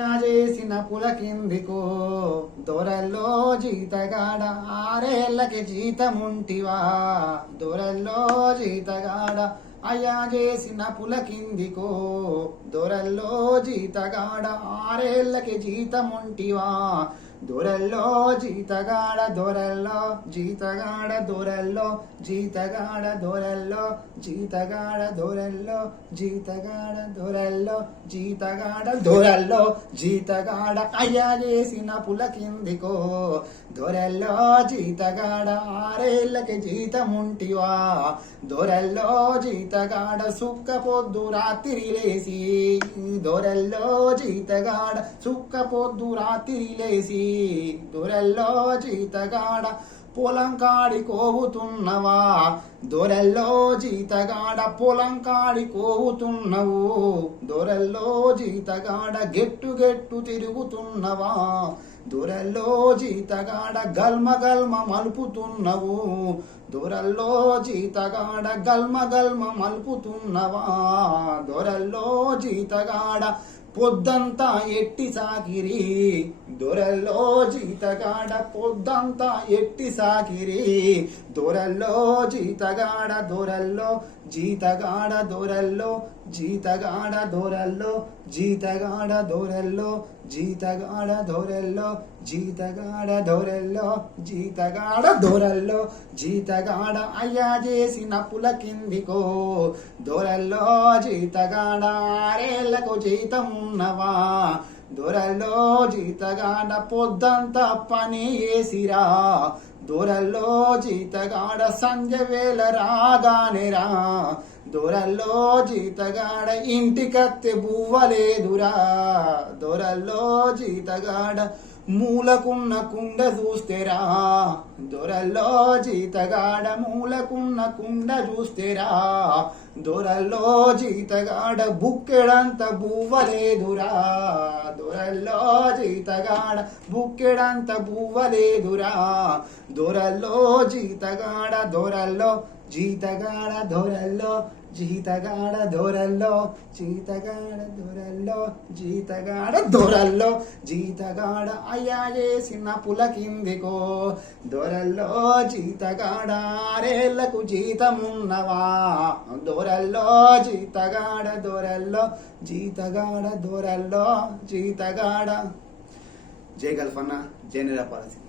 చేసిన పులకిందికో. దొరల్లో జీతగాడ ఆరేళ్ళకి జీతముంటివా. దొరల్లో జీతగాడ అయ్యా చేసిన పులకిందికో. దొరల్లో జీతగాడ ఆరేళ్ళకి జీతముంటివా. దొరల్లో జీతగాడ దొరల్లో జీతగాడ దొరల్లో జీతగాడ దొరల్లో జీతగాడ దొరల్లో జీతగాడ దొరల్లో జీతగాడ దొరల్లో జీతగాడ అయ్యా చేసిన పులకిందికో. దొరల్లో జీతగాడ ఆరేళ్ళకి జీతముంటివా. దొరల్లో జీతగాడ సుక్క పొద్దు రాత్రి లేసి. దొరల్లో జీతగాడ సుక్క పొద్దు రాత్రి లేసి. దొరల్లో జీతగాడ పొలం కాడి కోవుతున్నవా? దొరల్లో జీతగాడ పొలం కాడి కోవుతున్నవు? దొరల్లో జీతగాడ గెట్టు గెట్టు తిరుగుతున్నవా? దొరల్లో జీతగాడ గల్మ గల్మ మలుపుతున్నవు? దొరల్లో జీతగాడ గల్మ గల్మ మలుపుతున్నవా? దొరల్లో జీతగాడ పొద్దంతా ఎట్టి సాకిరి దొరల్లో జీతగాడ పొద్దంతా ఎట్టి సాకిరి. దొరల్లో జీతగాడ దొరల్లో జీతగాడ దొరల్లో జీతగాడ దొరల్లో జీతగాడ దొరల్లో జీతగాడ దొరల్లో జీతగాడ దొరల్లో జీతగాడ దొరల్లో జీతగాడ అయ్యా చేసిన పులకిందికో దొరల్లో జీతగాడ ఆరేళ్ళకు జీతం ఉన్నవా? దొరల్లో జీతగాడ పొద్దంతా పని వేసిరా దొరల్లో జీతగాడ సంజ వేల రాగానేరా దొరల్లో జీతగాడ ఇంటికత్తె బువ్వలేదురా. దొరల్లో జీతగాడ మూలకున్న కుండ చూస్తేరా. దొరల్లో జీతగాడ మూలకున్న కుండ చూస్తేరా. దొరల్లో జీతగాడ బుక్కెడంత బువ్వలేదురా. దొరల్లో జీతగాడ బుక్కెడంత బువ్వలేదురా. దొరల్లో జీతగాడ దొరల్లో జీతగాడ దొరల్లో జీతగాడ దొరల్లో జీతగాడ దొరల్లో జీతగాడ దొరల్లో జీతగాడ అయ్యా చేసిన పులకిందికో. దొరల్లో జీతగాడ ఆరేళ్ళకు జీతమున్నవా. ದೊರಲ್ಲೋ ಜೀತಗಾಡ ದೊರಲ್ಲೋ ಜೀತಗಾಡ ದೊರಲ್ಲೋ ಜೀತಗಾಡ ಜೈ ಗಲ್ಫನ್ನ ಜೈ ನಿರಾಪಾಲಸಿ